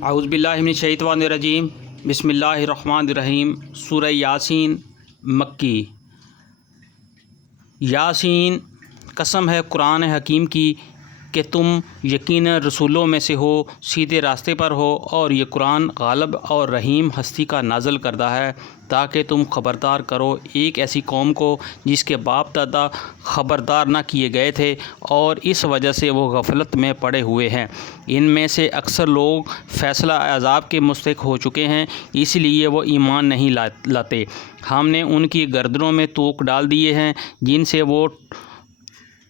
اعوذ باللہ من الشیطان الرجیم بسم اللہ الرحمن الرحیم۔ سورہ یاسین مکی۔ یاسین قسم ہے قرآن حکیم کی کہ تم یقیناً رسولوں میں سے ہو، سیدھے راستے پر ہو، اور یہ قرآن غالب اور رحیم ہستی کا نازل کردہ ہے تاکہ تم خبردار کرو ایک ایسی قوم کو جس کے باپ دادا خبردار نہ کیے گئے تھے اور اس وجہ سے وہ غفلت میں پڑے ہوئے ہیں۔ ان میں سے اکثر لوگ فیصلہ عذاب کے مستحق ہو چکے ہیں، اس لیے وہ ایمان نہیں لاتے۔ ہم نے ان کی گردنوں میں توق ڈال دیے ہیں جن سے وہ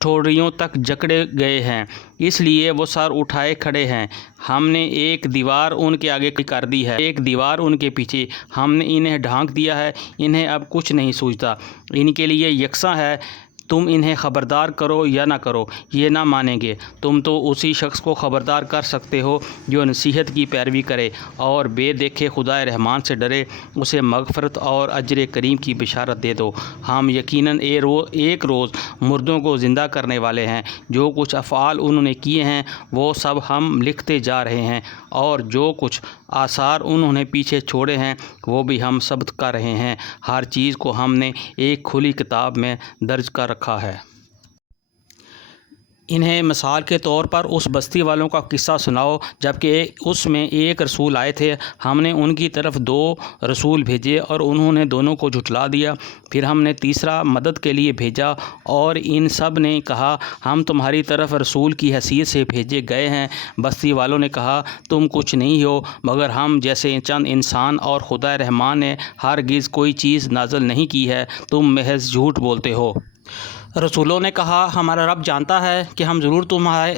ٹھوڑیوں تک جکڑے گئے ہیں، اس لیے وہ سر اٹھائے کھڑے ہیں۔ ہم نے ایک دیوار ان کے آگے کر دی ہے، ایک دیوار ان کے پیچھے، ہم نے انہیں ڈھانک دیا ہے، انہیں اب کچھ نہیں سوچتا۔ ان کے لیے یکساں ہے، تم انہیں خبردار کرو یا نہ کرو، یہ نہ مانیں گے۔ تم تو اسی شخص کو خبردار کر سکتے ہو جو نصیحت کی پیروی کرے اور بے دیکھے خدائے رحمان سے ڈرے، اسے مغفرت اور اجر کریم کی بشارت دے دو۔ ہم یقیناً ایک روز مردوں کو زندہ کرنے والے ہیں، جو کچھ افعال انہوں نے کیے ہیں وہ سب ہم لکھتے جا رہے ہیں، اور جو کچھ آثار انہوں نے پیچھے چھوڑے ہیں وہ بھی ہم ثبت کر رہے ہیں۔ ہر چیز کو ہم نے ایک کھلی کتاب میں درج کر رکھا ہے۔ انہیں مثال کے طور پر اس بستی والوں کا قصہ سناؤ جبکہ اس میں ایک رسول آئے تھے۔ ہم نے ان کی طرف 2 رسول بھیجے اور انہوں نے دونوں کو جھٹلا دیا۔ پھر ہم نے تیسرا مدد کے لیے بھیجا اور ان سب نے کہا ہم تمہاری طرف رسول کی حیثیت سے بھیجے گئے ہیں۔ بستی والوں نے کہا تم کچھ نہیں ہو مگر ہم جیسے چند انسان، اور خدا رحمان نے ہرگز کوئی چیز نازل نہیں کی ہے، تم محض جھوٹ بولتے ہو۔ رسولوں نے کہا ہمارا رب جانتا ہے کہ ہم ضرور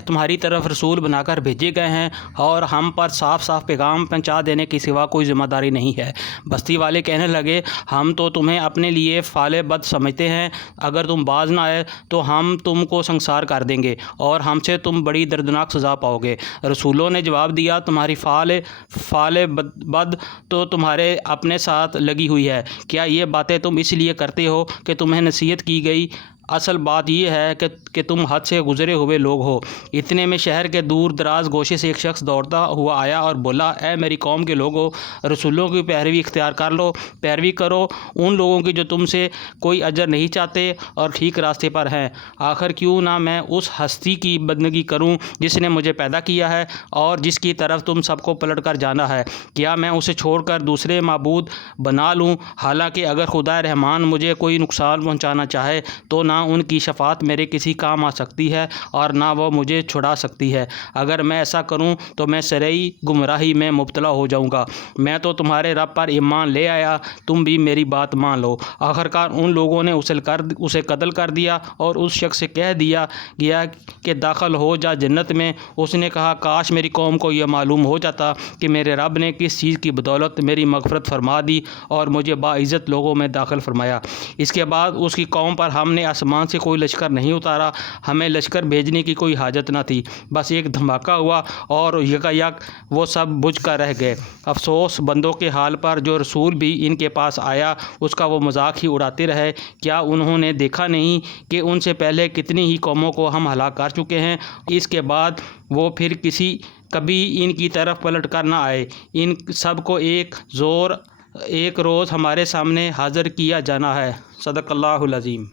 تمہاری طرف رسول بنا کر بھیجے گئے ہیں، اور ہم پر صاف پیغام پہنچا دینے کے سوا کوئی ذمہ داری نہیں ہے۔ بستی والے کہنے لگے ہم تو تمہیں اپنے لیے فعال بد سمجھتے ہیں، اگر تم باز نہ آئے تو ہم تم کو سنسار کر دیں گے اور ہم سے تم بڑی دردناک سزا پاؤ گے۔ رسولوں نے جواب دیا تمہاری فعال بد تو تمہارے اپنے ساتھ لگی ہوئی ہے، کیا یہ باتیں تم اس لیے کرتے ہو کہ تمہیں نصیحت کی گئی؟ اصل بات یہ ہے کہ تم حد سے گزرے ہوئے لوگ ہو۔ اتنے میں شہر کے دور دراز گوشے سے ایک شخص دوڑتا ہوا آیا اور بولا اے میری قوم کے لوگو، رسولوں کی پیروی اختیار کر لو، پیروی کرو ان لوگوں کی جو تم سے کوئی اجر نہیں چاہتے اور ٹھیک راستے پر ہیں۔ آخر کیوں نہ میں اس ہستی کی بندگی کروں جس نے مجھے پیدا کیا ہے اور جس کی طرف تم سب کو پلٹ کر جانا ہے؟ کیا میں اسے چھوڑ کر دوسرے معبود بنا لوں؟ حالانکہ اگر خدا رحمان مجھے کوئی نقصان پہنچانا چاہے تو نہ ان کی شفاعت میرے کسی کام آ سکتی ہے اور نہ وہ مجھے چھڑا سکتی ہے۔ اگر میں ایسا کروں تو میں سرئی گمراہی میں مبتلا ہو جاؤں گا۔ میں تو تمہارے رب پر ایمان لے آیا، تم بھی میری بات مان لو۔ آخرکار ان لوگوں نے اسے قتل کر دیا اور اس شخص سے کہہ دیا گیا کہ داخل ہو جا جنت میں۔ اس نے کہا کاش میری قوم کو یہ معلوم ہو جاتا کہ میرے رب نے کس چیز کی بدولت میری مغفرت فرما دی اور مجھے باعزت لوگوں میں داخل فرمایا۔ اس کے بعد اس کی قوم پر ہم نے آسمان سے کوئی لشکر نہیں اتارا، ہمیں لشکر بھیجنے کی کوئی حاجت نہ تھی، بس ایک دھماکہ ہوا اور یکایک وہ سب بجھ کر رہ گئے۔ افسوس بندوں کے حال پر جو رسول بھی ان کے پاس آیا اس کا وہ مذاق ہی اڑاتے رہے۔ کیا انہوں نے دیکھا نہیں کہ ان سے پہلے کتنی ہی قوموں کو ہم ہلاک کر چکے ہیں؟ اس کے بعد وہ پھر کبھی ان کی طرف پلٹ کر نہ آئے۔ ان سب کو ایک روز ہمارے سامنے حاضر کیا جانا ہے۔ صدق اللہ العظیم۔